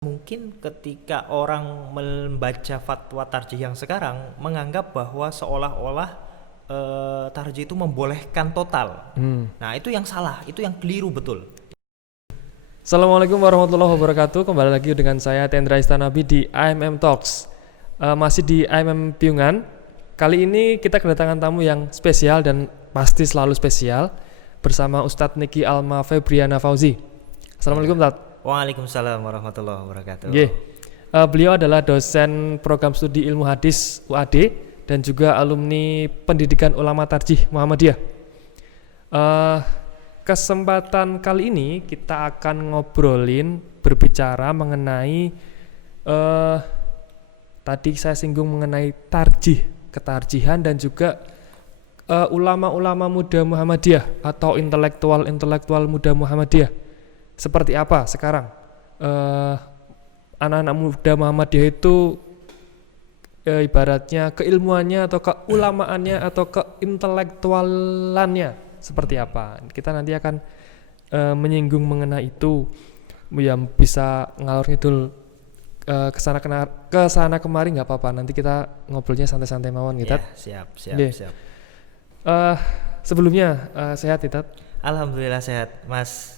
Mungkin ketika orang membaca fatwa tarjih yang sekarang menganggap bahwa seolah-olah tarjih itu membolehkan total. Nah, itu yang salah, itu yang keliru betul. Assalamualaikum warahmatullahi wabarakatuh. Kembali lagi dengan saya Tendra Istanabi di AMM Talks. Masih di AMM Piungan. Kali ini kita kedatangan tamu yang spesial dan pasti selalu spesial bersama Ustadz Niki Alma Febriana Fauzi. Assalamualaikum Ustadz. Waalaikumsalam warahmatullahi wabarakatuh. Beliau adalah dosen program studi ilmu hadis UAD dan juga alumni pendidikan ulama tarjih Muhammadiyah. Kesempatan kali ini kita akan berbicara mengenai tadi saya singgung mengenai ketarjihan dan juga ulama-ulama muda Muhammadiyah atau intelektual muda Muhammadiyah. Seperti apa sekarang anak-anak muda Muhammadiyah itu ibaratnya keilmuannya atau keulamaannya atau keintelektualannya seperti apa. Kita nanti akan menyinggung mengenai itu yang bisa ngalor ngidul kesana kemari nggak apa-apa. Nanti kita ngobrolnya santai-santai mawon gitu. Ya, siap. Sebelumnya sehat Titat? Alhamdulillah sehat, Mas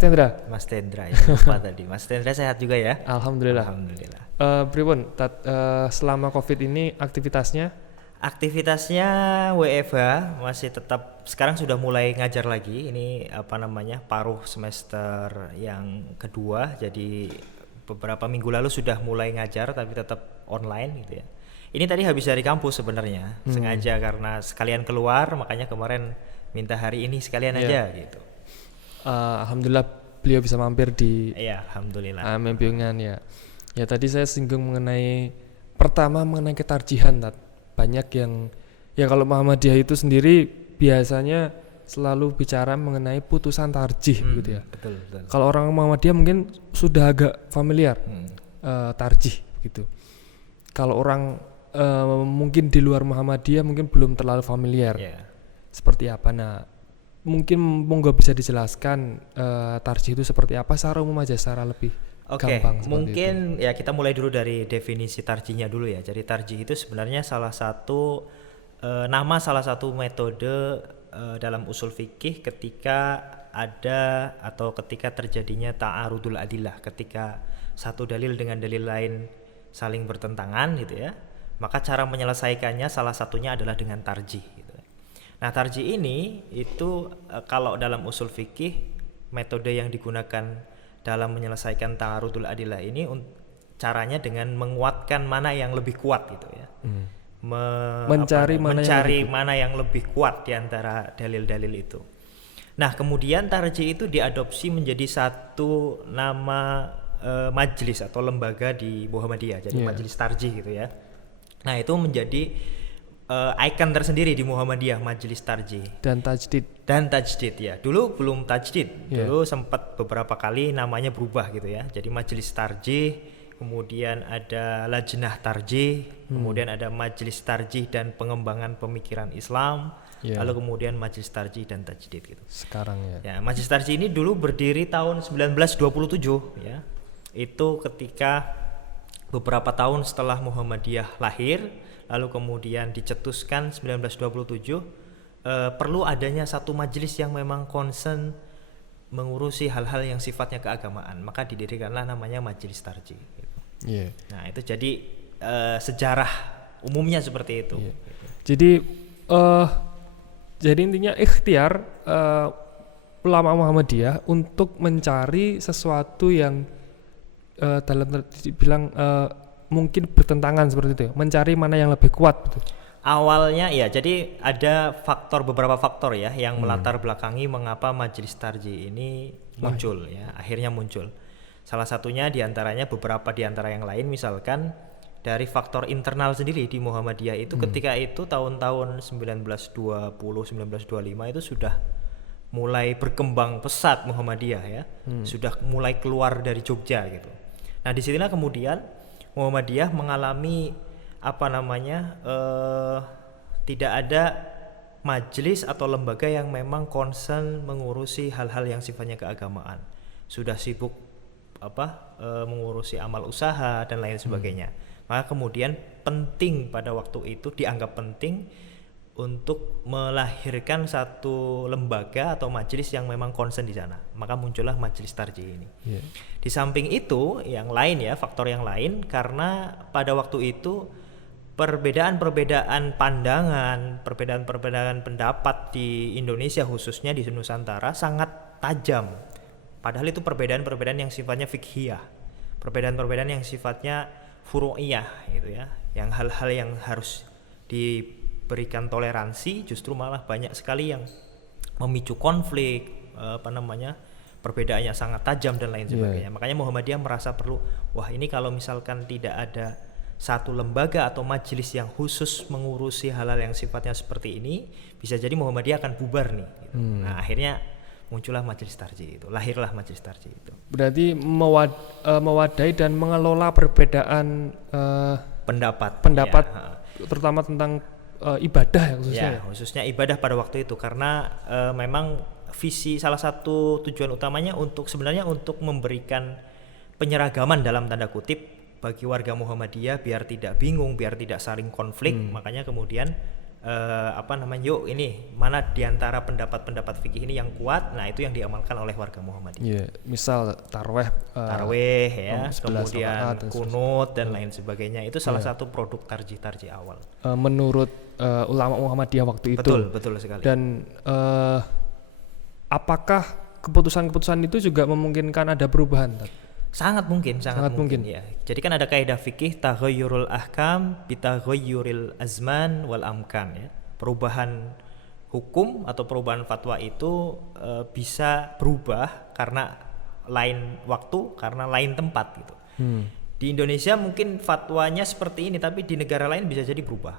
Tendra. Mas Tendra ya, lupa tadi. Mas Tendra sehat juga ya? Alhamdulillah. Pripun selama Covid ini aktivitasnya WFH masih tetap, sekarang sudah mulai ngajar lagi. Ini paruh semester yang kedua, jadi beberapa minggu lalu sudah mulai ngajar tapi tetap online gitu ya. Ini tadi habis dari kampus sebenarnya, sengaja karena sekalian keluar, makanya kemarin minta hari ini sekalian aja gitu. Alhamdulillah beliau bisa mampir di alhamdulillah. Piungan ya. Ya tadi saya singgung mengenai ketarjihan. Banyak yang kalau Muhammadiyah itu sendiri biasanya selalu bicara mengenai putusan tarjih gitu ya. Betul. Kalau orang Muhammadiyah mungkin sudah agak familiar tarjih gitu. Kalau orang mungkin di luar Muhammadiyah mungkin belum terlalu familiar. Seperti apa? Nah, mungkin monggo bisa dijelaskan tarjih itu seperti apa secara umum aja, secara lebih gampang. Mungkin itu. Ya kita mulai dulu dari definisi tarjihnya dulu ya. Jadi tarjih itu sebenarnya salah satu metode dalam usul fikih ketika ada atau ketika terjadinya ta'arudul adillah, ketika satu dalil dengan dalil lain saling bertentangan gitu ya. Maka cara menyelesaikannya salah satunya adalah dengan tarjih gitu. Nah, tarjih ini itu kalau dalam usul fikih metode yang digunakan dalam menyelesaikan ta'arudul adillah ini caranya dengan menguatkan mana yang lebih kuat gitu ya. Mencari mana yang lebih kuat di antara dalil-dalil itu. Nah, kemudian tarjih itu diadopsi menjadi satu nama majelis atau lembaga di Muhammadiyah. Jadi majelis tarjih gitu ya. Nah, itu menjadi ikon tersendiri di Muhammadiyah, majelis tarjih dan tajdid ya. Dulu belum tajdid, dulu sempat beberapa kali namanya berubah gitu ya. Jadi majelis tarjih, kemudian ada lajnah tarjih, kemudian ada majelis tarjih dan pengembangan pemikiran Islam, lalu kemudian majelis tarjih dan tajdid gitu. Sekarang ya majelis tarjih ini dulu berdiri tahun 1927 ya. Itu ketika beberapa tahun setelah Muhammadiyah lahir, lalu kemudian dicetuskan 1927 perlu adanya satu majelis yang memang concern mengurusi hal-hal yang sifatnya keagamaan, maka didirikanlah namanya majelis tarjih gitu. Nah, itu jadi sejarah umumnya seperti itu. Jadi intinya ikhtiar ulama Muhammadiyah untuk mencari sesuatu yang dalam dibilang mungkin bertentangan seperti itu, mencari mana yang lebih kuat betul. Awalnya ya, jadi ada beberapa faktor ya yang melatar belakangi mengapa majelis tarjih ini muncul ya, akhirnya muncul. Salah satunya diantaranya beberapa diantara yang lain, misalkan dari faktor internal sendiri di Muhammadiyah itu ketika itu tahun-tahun 1920, 1925 itu sudah mulai berkembang pesat Muhammadiyah ya, sudah mulai keluar dari Jogja gitu. Nah, disinilah kemudian Muhammadiyah mengalami tidak ada majelis atau lembaga yang memang concern mengurusi hal-hal yang sifatnya keagamaan. Sudah sibuk mengurusi amal usaha dan lain sebagainya. Maka kemudian penting pada waktu itu dianggap penting untuk melahirkan satu lembaga atau majelis yang memang concern di sana. Maka muncullah Majelis Tarjih ini. Di samping itu yang lain ya, faktor yang lain, karena pada waktu itu perbedaan-perbedaan pandangan, perbedaan-perbedaan pendapat di Indonesia khususnya di Nusantara sangat tajam. Padahal itu perbedaan-perbedaan yang sifatnya fikhiyah, perbedaan-perbedaan yang sifatnya furu'iyah gitu ya, yang hal-hal yang harus diberikan toleransi justru malah banyak sekali yang memicu konflik, perbedaannya sangat tajam dan lain sebagainya. Makanya Muhammadiyah merasa perlu, wah ini kalau misalkan tidak ada satu lembaga atau majelis yang khusus mengurusi hal-hal yang sifatnya seperti ini, bisa jadi Muhammadiyah akan bubar nih gitu. Nah akhirnya muncullah Majelis Tarjih itu, lahirlah Majelis Tarjih itu. Berarti mewadai dan mengelola perbedaan pendapat ya, terutama tentang ibadah ya khususnya. Ya, khususnya ibadah pada waktu itu, karena memang visi salah satu tujuan utamanya sebenarnya untuk memberikan penyeragaman dalam tanda kutip bagi warga Muhammadiyah biar tidak bingung, biar tidak saling konflik. Makanya kemudian yuk ini mana diantara pendapat-pendapat fikih ini yang kuat, nah itu yang diamalkan oleh warga Muhammadiyah. Misal tarweh ya, kemudian kunut dan lain sebagainya, itu salah satu produk tarjih awal. Menurut ulama Muhammadiyah waktu itu. Betul sekali. Dan apakah keputusan-keputusan itu juga memungkinkan ada perubahan? Sangat mungkin ya. Jadi kan ada kaidah fikih taghayyurul ahkam bitaghayyuril azman wal amkan ya. Perubahan hukum atau perubahan fatwa itu bisa berubah karena lain waktu, karena lain tempat gitu. Di Indonesia mungkin fatwanya seperti ini, tapi di negara lain bisa jadi berubah.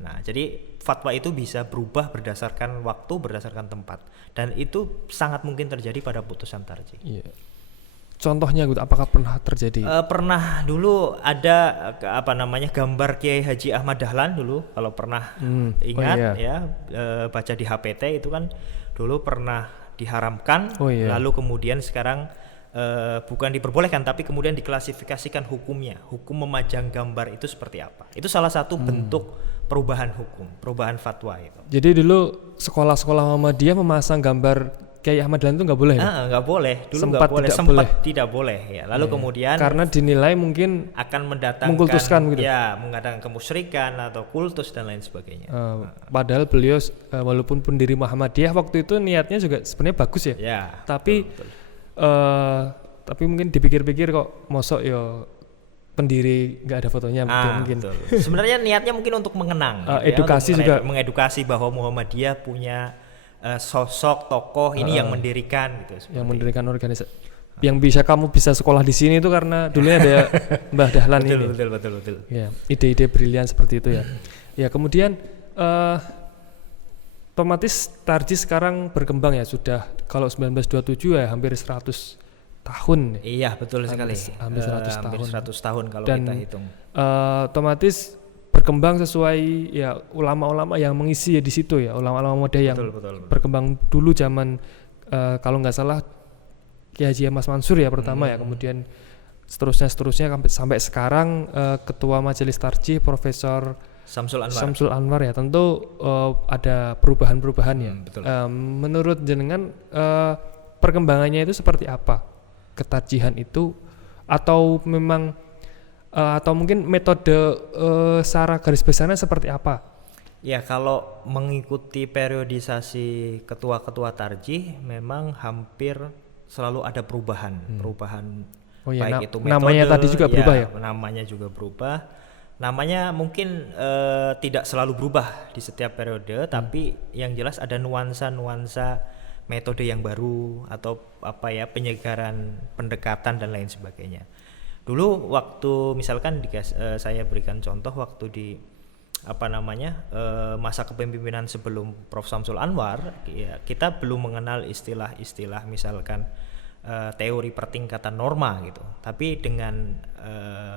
Nah, jadi fatwa itu bisa berubah berdasarkan waktu, berdasarkan tempat, dan itu sangat mungkin terjadi pada putusan tarjih. Contohnya gitu, apakah pernah terjadi? Pernah dulu ada gambar Kiai Haji Ahmad Dahlan dulu, kalau pernah ingat baca di HPT itu kan dulu pernah diharamkan, lalu kemudian sekarang bukan diperbolehkan tapi kemudian diklasifikasikan hukumnya, hukum memajang gambar itu seperti apa. Itu salah satu bentuk perubahan hukum, perubahan fatwa itu. Jadi dulu sekolah-sekolah Muhammadiyah memasang gambar Kiai Ahmad Dahlan itu nggak boleh? Nggak boleh. Dulu sempat tidak boleh ya. Lalu kemudian karena dinilai mungkin akan mendatangkan mengkultuskan gitu. Ya, mengadakan kemusyrikan atau kultus dan lain sebagainya. Padahal beliau walaupun pendiri Muhammadiyah waktu itu niatnya juga sebenarnya bagus ya. Tapi betul. Tapi mungkin dipikir-pikir kok mosok ya pendiri nggak ada fotonya mungkin. Sebenarnya niatnya mungkin untuk mengenang. Edukasi juga. Mengedukasi bahwa Muhammadiyah punya sosok tokoh ini yang mendirikan gitu. Yang mendirikan organisasi. Yang kamu bisa sekolah di sini itu karena dulunya ada Mbah Dahlan ini. Betul. Ya, ide-ide brilian seperti itu ya. Ya, kemudian otomatis tarjih sekarang berkembang ya, sudah kalau 1927 ya hampir 100 tahun. Iya, betul sekali. Hampir 100 tahun. 100 tahun kalau dan, kita hitung. Otomatis berkembang sesuai ya ulama-ulama yang mengisi ya di situ ya, ulama-ulama muda yang betul. Berkembang dulu zaman kalau nggak salah Kiai Haji Mas Mansur ya pertama ya, kemudian seterusnya sampai sekarang Ketua Majelis Tarjih Profesor Samsul Anwar ya. Tentu ada perubahan-perubahan ya. Menurut jenengan perkembangannya itu seperti apa ketarjihan itu, atau memang atau mungkin metode secara garis besarnya seperti apa? Ya, kalau mengikuti periodisasi ketua-ketua tarjih memang hampir selalu ada perubahan. Baik itu metode, namanya tadi juga berubah ya? Namanya juga berubah. Namanya mungkin tidak selalu berubah di setiap periode, tapi yang jelas ada nuansa-nuansa metode yang baru atau penyegaran pendekatan dan lain sebagainya. Dulu waktu misalkan saya berikan contoh waktu di masa kepemimpinan sebelum Prof. Samsul Anwar, ya, kita belum mengenal istilah-istilah misalkan teori pertingkatan norma gitu. Tapi dengan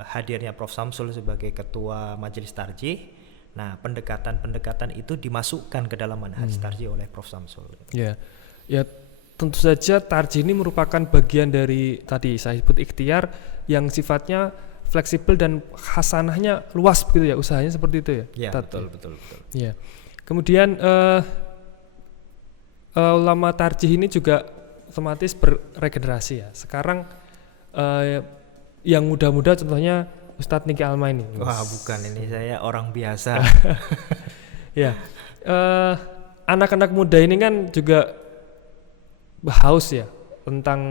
hadirnya Prof. Samsul sebagai ketua Majelis Tarjih, nah pendekatan-pendekatan itu dimasukkan ke dalam manhaj tarjih oleh Prof. Samsul. Ya, tentu saja tarjih ini merupakan bagian dari tadi saya sebut ikhtiar yang sifatnya fleksibel dan hasanahnya luas begitu ya, usahanya seperti itu ya. Ya, betul. Ya. Kemudian ulama tarjih ini juga otomatis berregenerasi ya. Sekarang yang muda-muda contohnya Ustadz Niki Alma ini. Wah, bukan, ini saya orang biasa. Ya, anak-anak muda ini kan juga haus ya tentang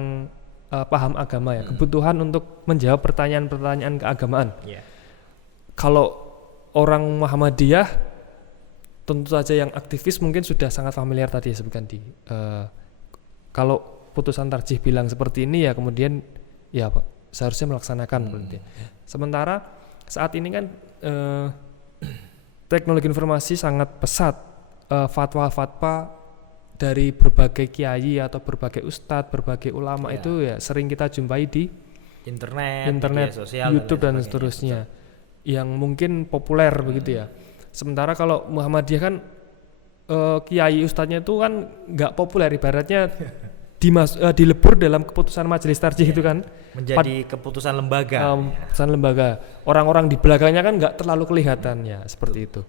paham agama ya, kebutuhan untuk menjawab pertanyaan-pertanyaan keagamaan. Yeah. Kalau orang Muhammadiyah tentu saja yang aktivis mungkin sudah sangat familiar tadi sebutkan di kalau putusan tarjih bilang seperti ini ya kemudian ya Pak seharusnya melaksanakan berarti. Sementara saat ini kan teknologi informasi sangat pesat, fatwa-fatwa dari berbagai kiai atau berbagai ustadz, berbagai ulama itu ya sering kita jumpai di internet, media sosial, YouTube dan seterusnya, yang mungkin populer begitu ya. Sementara kalau Muhammadiyah kan kiai ustadznya itu kan nggak populer, ibaratnya dilebur dalam keputusan majelis tarjih itu kan menjadi keputusan lembaga. Keputusan lembaga. Orang-orang di belakangnya kan nggak terlalu kelihatan ya seperti itu.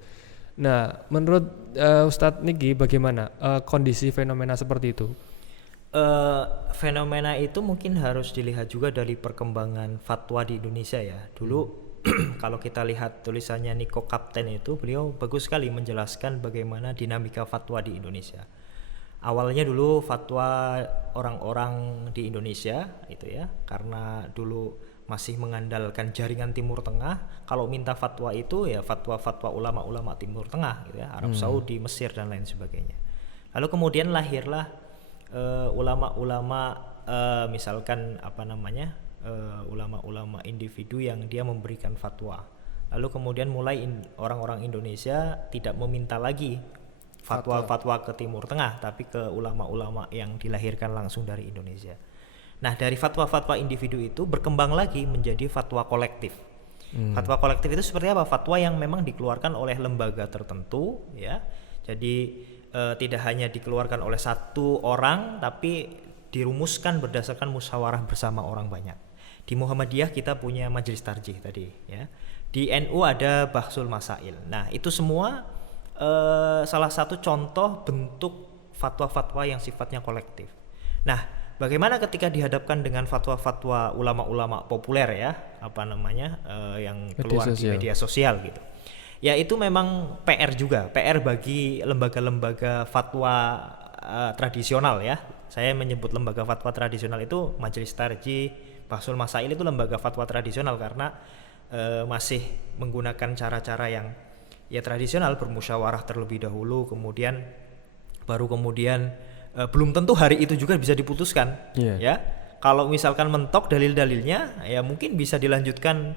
Nah, menurut Ustadz Niki bagaimana kondisi fenomena seperti itu? Fenomena itu mungkin harus dilihat juga dari perkembangan fatwa di Indonesia ya. Dulu kalau kita lihat tulisannya Niko Kapten itu, beliau bagus sekali menjelaskan bagaimana dinamika fatwa di Indonesia. Awalnya dulu fatwa orang-orang di Indonesia itu ya, karena dulu masih mengandalkan jaringan Timur Tengah. Kalau minta fatwa itu ya fatwa-fatwa ulama-ulama Timur Tengah gitu ya, Arab Saudi, Mesir dan lain sebagainya. Lalu kemudian lahirlah ulama-ulama misalkan ulama-ulama individu yang dia memberikan fatwa. Lalu kemudian mulai orang-orang Indonesia tidak meminta lagi fatwa-fatwa ke Timur Tengah, tapi ke ulama-ulama yang dilahirkan langsung dari Indonesia. Nah, dari fatwa-fatwa individu itu berkembang lagi menjadi fatwa kolektif. Fatwa kolektif itu seperti apa? Fatwa yang memang dikeluarkan oleh lembaga tertentu, ya. Jadi tidak hanya dikeluarkan oleh satu orang, tapi dirumuskan berdasarkan musyawarah bersama orang banyak. Di Muhammadiyah kita punya majelis tarjih tadi, ya. Di NU ada bahsul masail. Nah, itu semua salah satu contoh bentuk fatwa-fatwa yang sifatnya kolektif. Nah, bagaimana ketika dihadapkan dengan fatwa-fatwa ulama-ulama populer ya, yang keluar di media sosial gitu. Ya itu memang PR juga, PR bagi lembaga-lembaga fatwa tradisional ya. Saya menyebut lembaga fatwa tradisional itu Majelis Tarjih, Bahsul Masail itu lembaga fatwa tradisional karena masih menggunakan cara-cara yang ya tradisional, bermusyawarah terlebih dahulu, kemudian belum tentu hari itu juga bisa diputuskan. Ya. Kalau misalkan mentok dalil-dalilnya, ya mungkin bisa dilanjutkan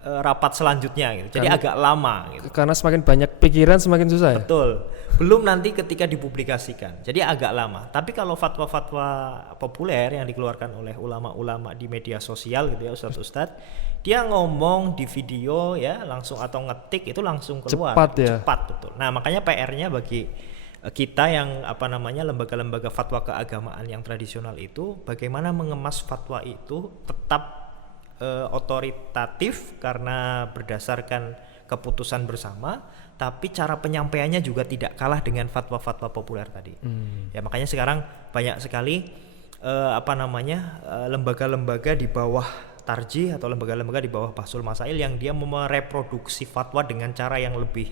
rapat selanjutnya gitu. Jadi agak lama gitu. Karena semakin banyak pikiran semakin susah ya? Betul. Belum nanti ketika dipublikasikan. Jadi agak lama. Tapi kalau fatwa-fatwa populer yang dikeluarkan oleh ulama-ulama di media sosial gitu ya, ustadz-ustadz, dia ngomong di video ya langsung atau ngetik itu langsung keluar. Cepat betul. Nah, makanya PR-nya bagi kita yang lembaga-lembaga fatwa keagamaan yang tradisional itu bagaimana mengemas fatwa itu tetap otoritatif karena berdasarkan keputusan bersama, tapi cara penyampaiannya juga tidak kalah dengan fatwa-fatwa populer tadi. Ya makanya sekarang banyak sekali lembaga-lembaga di bawah tarjih atau lembaga-lembaga di bawah bahsul masail yang dia mereproduksi fatwa dengan cara yang lebih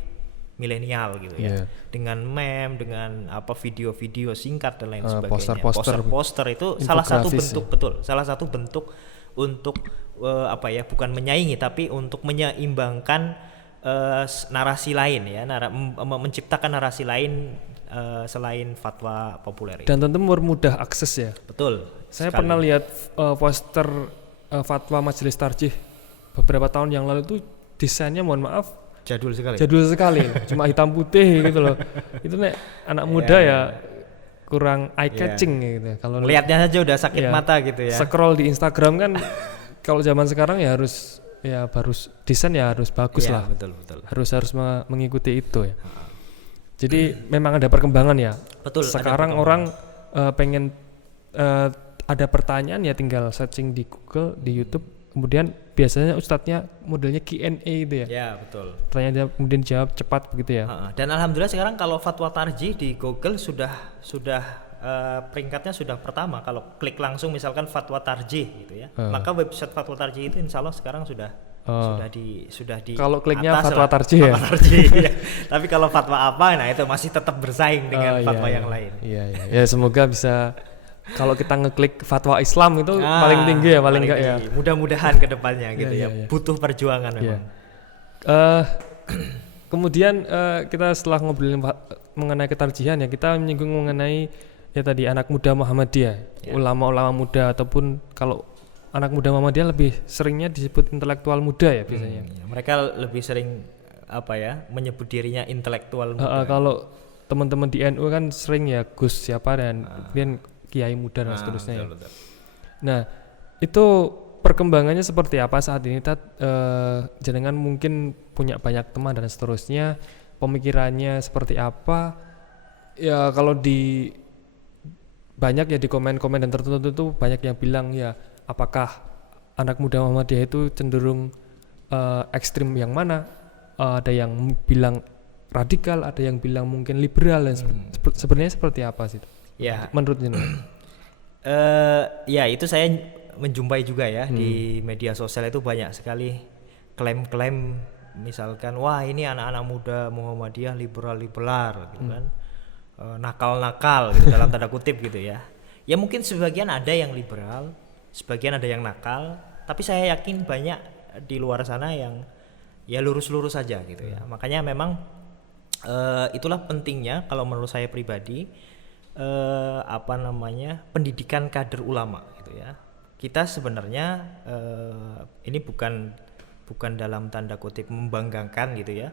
milenial gitu ya, dengan meme, dengan video-video singkat dan lain sebagainya. Poster-poster itu salah satu bentuk ya. Betul, salah satu bentuk untuk bukan menyaingi tapi untuk menyeimbangkan narasi lain ya, menciptakan narasi lain selain fatwa populer. Dan tentu mempermudah akses ya. Betul. Saya pernah lihat poster fatwa Majelis Tarjih beberapa tahun yang lalu itu desainnya mohon maaf jadul sekali. Cuma hitam putih gitu loh. Itu anak muda ya kurang eye catching gitu. Kalau lihatnya saja udah sakit mata gitu ya. Scroll di Instagram kan kalau zaman sekarang ya harus desain ya harus bagus lah. Betul. Harus mengikuti itu ya. Jadi memang ada perkembangan ya. Betul. Sekarang orang pengen ada pertanyaan ya tinggal searching di Google, di YouTube, kemudian biasanya ustadznya modelnya Q&A itu ya. Ya betul. Pertanyaan dia kemudian jawab cepat begitu ya. Dan alhamdulillah sekarang kalau fatwa tarjih di Google sudah peringkatnya sudah pertama. Kalau klik langsung misalkan fatwa tarjih gitu ya, maka website fatwa tarjih itu insya Allah sekarang sudah di kalau kliknya atas fatwa lah, tarjih ya. fatwa tarjih, ya. Tapi kalau fatwa apa, nah itu masih tetap bersaing dengan fatwa yang lain. Iya. Ya semoga bisa. Kalau kita ngeklik fatwa Islam itu paling tinggi ya, paling enggak ya. Mudah-mudahan ke depannya gitu ya. Butuh perjuangan memang. Kemudian kita setelah ngobrolin mengenai ketarjihan ya, kita menyinggung mengenai ya tadi anak muda Muhammadiyah, ulama-ulama muda, ataupun kalau anak muda Muhammadiyah lebih seringnya disebut intelektual muda ya biasanya. Mereka lebih sering menyebut dirinya intelektual muda. Kalau teman-teman di NU kan sering ya Gus siapa dan kemudian Kiai muda dan seterusnya. Betul. Nah, itu perkembangannya seperti apa saat ini? Jenengan mungkin punya banyak teman dan seterusnya, pemikirannya seperti apa? Ya kalau di banyak ya di komen-komen dan tertentu itu banyak yang bilang ya apakah anak muda Muhammadiyah itu cenderung ekstrim yang mana? Ada yang bilang radikal, ada yang bilang mungkin liberal dan sebenarnya seperti apa sih? Ya. Menurut jenengan? Ya itu saya menjumpai juga ya di media sosial itu banyak sekali klaim-klaim misalkan wah ini anak-anak muda Muhammadiyah liberal gitu kan, nakal-nakal gitu dalam tanda kutip gitu ya. Ya mungkin sebagian ada yang liberal, sebagian ada yang nakal, tapi saya yakin banyak di luar sana yang ya lurus-lurus saja gitu ya. Makanya memang itulah pentingnya kalau menurut saya pribadi pendidikan kader ulama gitu ya. Kita sebenarnya ini bukan dalam tanda kutip membanggakan gitu ya.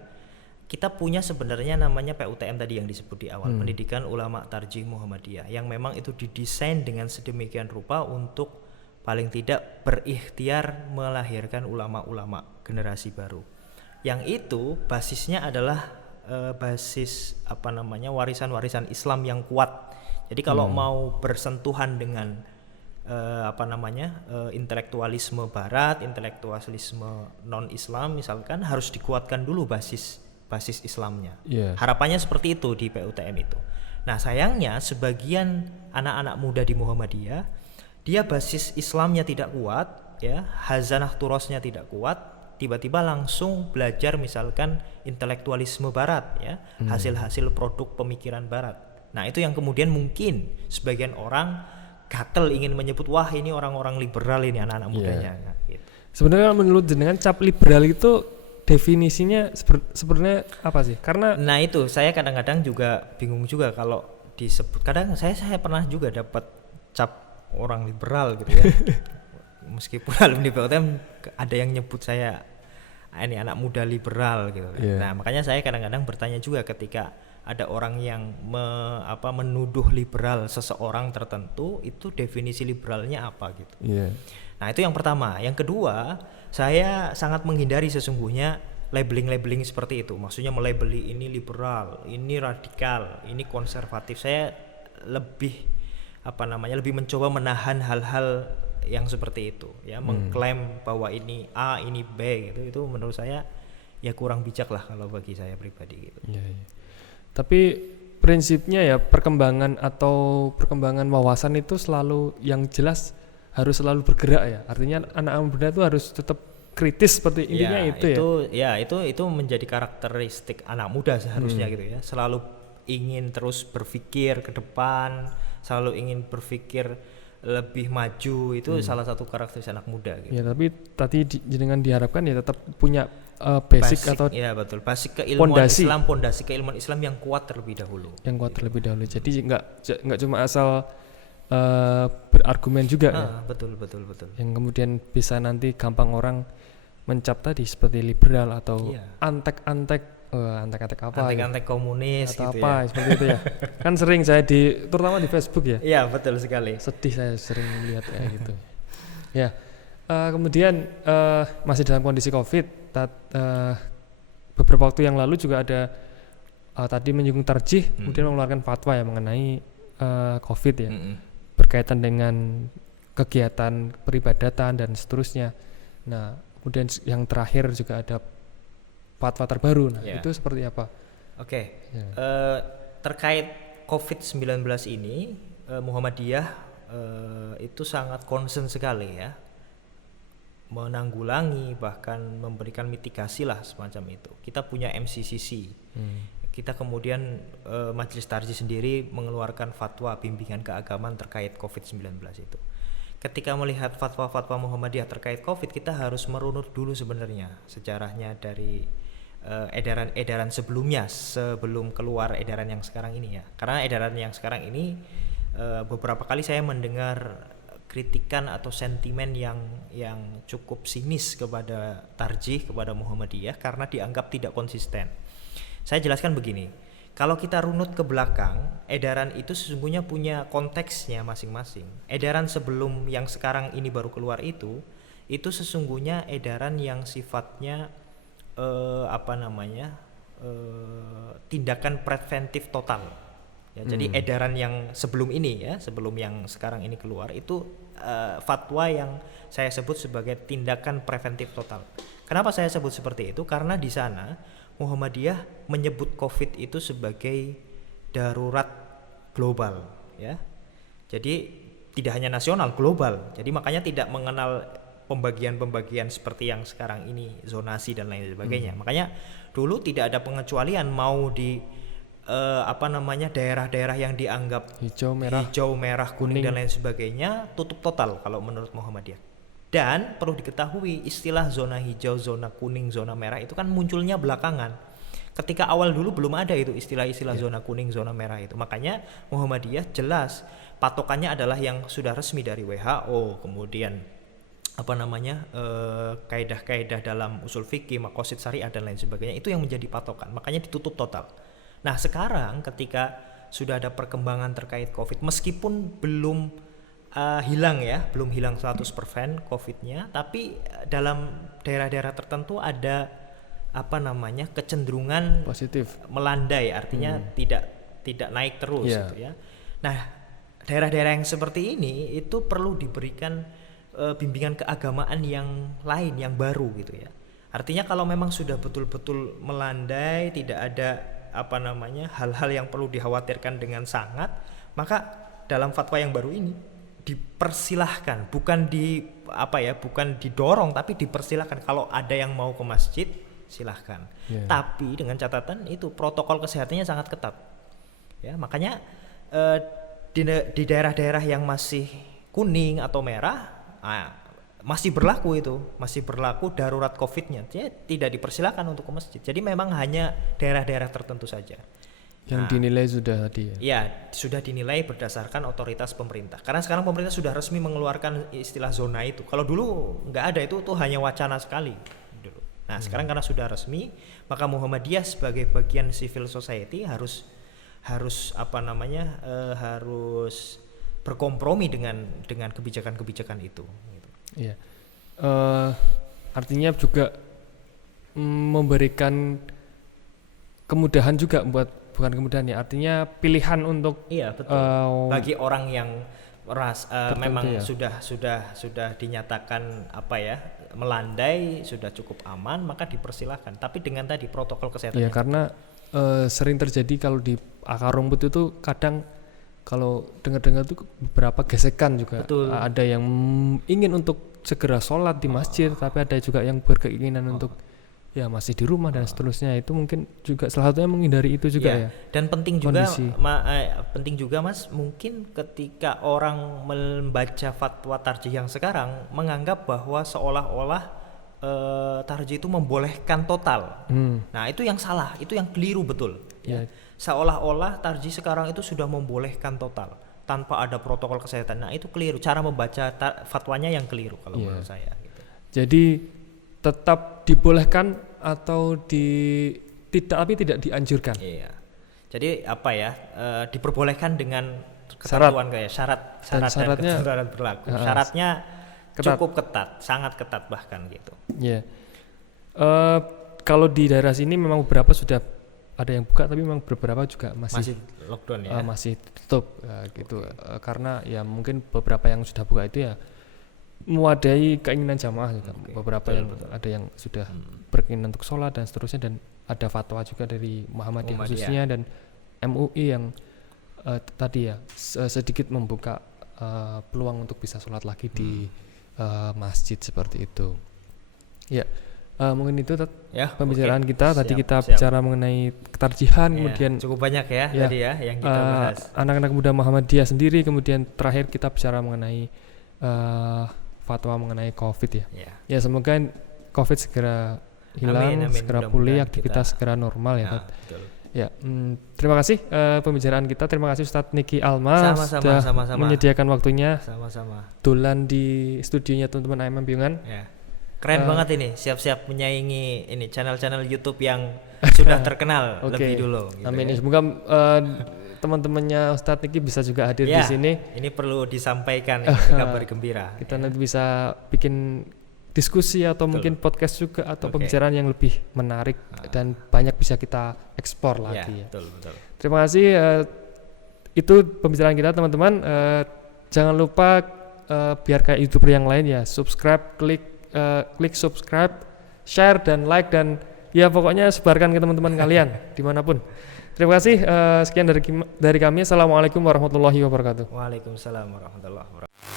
Kita punya sebenarnya namanya PUTM tadi yang disebut di awal, Pendidikan Ulama Tarjih Muhammadiyah, yang memang itu didesain dengan sedemikian rupa untuk paling tidak berikhtiar melahirkan ulama-ulama generasi baru. Yang itu basisnya adalah basis warisan-warisan Islam yang kuat. Jadi kalau mau bersentuhan dengan intelektualisme barat, intelektualisme non-Islam misalkan, harus dikuatkan dulu basis Islamnya. Harapannya seperti itu di PUTM itu. Nah sayangnya sebagian anak-anak muda di Muhammadiyah, dia basis Islamnya tidak kuat ya, hazanah turasnya tidak kuat, tiba-tiba langsung belajar misalkan intelektualisme barat ya, hasil-hasil produk pemikiran barat. Nah itu yang kemudian mungkin sebagian orang gatel ingin menyebut wah ini orang-orang liberal ini anak-anak mudanya. Nah, gitu. Sebenarnya menurut jenengan cap liberal itu definisinya sebenarnya apa sih? Karena nah itu saya kadang-kadang juga bingung juga kalau disebut. Kadang saya pernah juga dapat cap orang liberal gitu ya. Meskipun alumni PUTM ada yang nyebut saya ini anak muda liberal gitu. Nah makanya saya kadang-kadang bertanya juga ketika ada orang yang menuduh liberal seseorang tertentu, itu definisi liberalnya apa gitu. Nah itu yang pertama. Yang kedua, saya sangat menghindari sesungguhnya labeling seperti itu. Maksudnya melabeli ini liberal, ini radikal, ini konservatif. Saya lebih mencoba menahan hal-hal yang seperti itu ya, mengklaim bahwa ini A, ini B gitu. Itu menurut saya ya kurang bijak lah kalau bagi saya pribadi gitu. Tapi prinsipnya ya perkembangan wawasan itu selalu yang jelas harus selalu bergerak ya. Artinya anak muda itu harus tetap kritis seperti intinya itu menjadi karakteristik anak muda seharusnya gitu ya. Selalu ingin terus berpikir ke depan, selalu ingin berpikir lebih maju, itu salah satu karakteristik anak muda gitu. Ya tapi tadi jenengan diharapkan ya tetap punya basic atau betul, basic keilmuan Islam, pondasi keilmuan Islam yang kuat terlebih dahulu. Jadi enggak cuma asal berargumen juga ya. Betul. Yang kemudian bisa nanti gampang orang mencap tadi seperti liberal atau antek-antek komunis atau gitu apa seperti itu ya. Kan sering saya terutama di Facebook ya. Iya, betul sekali. Sedih saya sering melihat kayak gitu. Ya. Kemudian masih dalam kondisi Covid, beberapa waktu yang lalu juga ada tadi menyinggung tarjih, kemudian mengeluarkan fatwa ya mengenai Covid ya, berkaitan dengan kegiatan peribadatan dan seterusnya. Nah, kemudian yang terakhir juga ada fatwa terbaru. Nah, itu seperti apa? Oke. Terkait COVID-19 ini, Muhammadiyah itu sangat concern sekali ya, menanggulangi bahkan memberikan mitigasi lah semacam itu. Kita punya MCCC. Kita kemudian Majelis Tarjih sendiri mengeluarkan fatwa bimbingan keagamaan terkait COVID-19 itu. Ketika melihat fatwa-fatwa Muhammadiyah terkait COVID, kita harus merunut dulu sebenarnya sejarahnya dari edaran-edaran sebelumnya, sebelum keluar edaran yang sekarang ini ya. Karena edaran yang sekarang ini beberapa kali saya mendengar kritikan atau sentimen yang cukup sinis kepada Tarjih, kepada Muhammadiyah karena dianggap tidak konsisten. Saya jelaskan begini, kalau kita runut ke belakang, edaran itu sesungguhnya punya konteksnya masing-masing. Edaran sebelum yang sekarang ini baru keluar itu sesungguhnya edaran yang sifatnya tindakan preventif total. Ya, jadi edaran yang sebelum ini ya, sebelum yang sekarang ini keluar itu fatwa yang saya sebut sebagai tindakan preventif total. Kenapa saya sebut seperti itu? Karena di sana Muhammadiyah menyebut COVID itu sebagai darurat global ya. Jadi tidak hanya nasional, global. Jadi makanya tidak mengenal pembagian-pembagian seperti yang sekarang ini, zonasi dan lain sebagainya. Makanya dulu tidak ada pengecualian mau di daerah-daerah yang dianggap hijau, merah, kuning dan lain sebagainya tutup total kalau menurut Muhammadiyah. Dan perlu diketahui istilah zona hijau, zona kuning, zona merah itu kan munculnya belakangan. Ketika awal dulu belum ada itu istilah-istilah zona kuning, zona merah itu. Makanya Muhammadiyah jelas patokannya adalah yang sudah resmi dari WHO, kemudian kaidah-kaidah dalam usul fikih, maqasid syariah dan lain sebagainya, itu yang menjadi patokan. Makanya ditutup total. Nah, sekarang ketika sudah ada perkembangan terkait COVID, meskipun belum hilang 100% COVID-nya, tapi dalam daerah-daerah tertentu ada kecenderungan positif melandai, artinya tidak naik terus gitu ya. Nah, daerah-daerah yang seperti ini itu perlu diberikan bimbingan keagamaan yang lain, yang baru gitu ya. Artinya kalau memang sudah betul-betul melandai, tidak ada hal-hal yang perlu dikhawatirkan dengan sangat, maka dalam fatwa yang baru ini dipersilahkan, bukan didorong, tapi dipersilahkan kalau ada yang mau ke masjid silahkan. Tapi dengan catatan itu protokol kesehatannya sangat ketat. Ya, makanya di daerah-daerah yang masih kuning atau merah masih berlaku darurat COVID-nya. Jadi tidak dipersilakan untuk ke masjid. Jadi memang hanya daerah-daerah tertentu saja yang dinilai sudah sudah dinilai berdasarkan otoritas pemerintah. Karena sekarang pemerintah sudah resmi mengeluarkan istilah zona itu. Kalau dulu nggak ada, itu hanya wacana sekali dulu. Nah, sekarang karena sudah resmi, maka Muhammadiyah sebagai bagian civil society harus berkompromi dengan kebijakan-kebijakan itu. Gitu. Iya. Artinya juga memberikan kemudahan juga bukan kemudahan ya. Artinya pilihan untuk betul. Bagi orang yang memang sudah dinyatakan melandai, sudah cukup aman, maka dipersilahkan. Tapi dengan tadi protokol kesehatan. Iya, karena sering terjadi kalau di akar rumput itu kadang kalau dengar-dengar itu beberapa gesekan juga. Betul. Ada yang ingin untuk segera sholat di masjid, tapi ada juga yang berkeinginan untuk masih di rumah dan seterusnya. Itu mungkin juga salah satunya menghindari itu juga ya. Dan penting juga Mas, mungkin ketika orang membaca fatwa Tarjih yang sekarang menganggap bahwa seolah-olah Tarjih itu membolehkan total. Nah, itu yang salah, itu yang keliru betul. Ya. Seolah-olah Tarjih sekarang itu sudah membolehkan total tanpa ada protokol kesehatan. Nah, itu keliru, cara membaca fatwanya yang keliru kalau menurut saya gitu. Jadi tetap dibolehkan atau tidak dianjurkan. Iya. Jadi diperbolehkan dengan ketentuan syarat dan ketentuan berlaku. Syaratnya cukup ketat, sangat ketat bahkan gitu. Kalau di daerah sini memang beberapa sudah ada yang buka, tapi memang beberapa juga masih lockdown ya. Masih tutup gitu. Karena ya mungkin beberapa yang sudah buka itu ya mewadahi keinginan jamaah juga. Beberapa betul. Ada yang sudah berkeinginan untuk sholat dan seterusnya, dan ada fatwa juga dari Muhammadiyah khususnya dan MUI yang tadi ya sedikit membuka peluang untuk bisa sholat lagi di masjid seperti itu. Ya, mungkin itu pembicaraan kita. Tadi kita bicara mengenai ketarjihan, kemudian cukup banyak ya tadi ya yang kita bahas. Anak-anak muda Muhammadiyah sendiri, kemudian terakhir kita bicara mengenai fatwa mengenai COVID ya. Ya semoga COVID segera hilang, segera pulih, aktivitas segera normal ya. Ya, terima kasih pembicaraan kita. Terima kasih Ustadz Niki Alma sudah menyediakan waktunya. Sama-sama. Dolan di studionya teman-teman AMM Piungan. Ya. Keren banget ini, siap-siap menyaingi ini channel-channel YouTube yang sudah terkenal lebih dulu. Gitu. Amin. Semoga teman-temannya Ustadz Niki bisa juga hadir di sini. Ini perlu disampaikan kabar gembira. Kita nanti bisa bikin diskusi atau mungkin podcast juga atau pembicaraan yang lebih menarik dan banyak bisa kita eksplor lagi. Betul. Terima kasih. Itu pembicaraan kita teman-teman. Jangan lupa biar kayak YouTuber yang lain ya, subscribe, klik subscribe, share dan like, dan ya pokoknya sebarkan ke teman-teman kalian dimanapun. Terima kasih. Sekian dari kami. Assalamualaikum warahmatullahi wabarakatuh. Waalaikumsalam warahmatullahi wabarakatuh.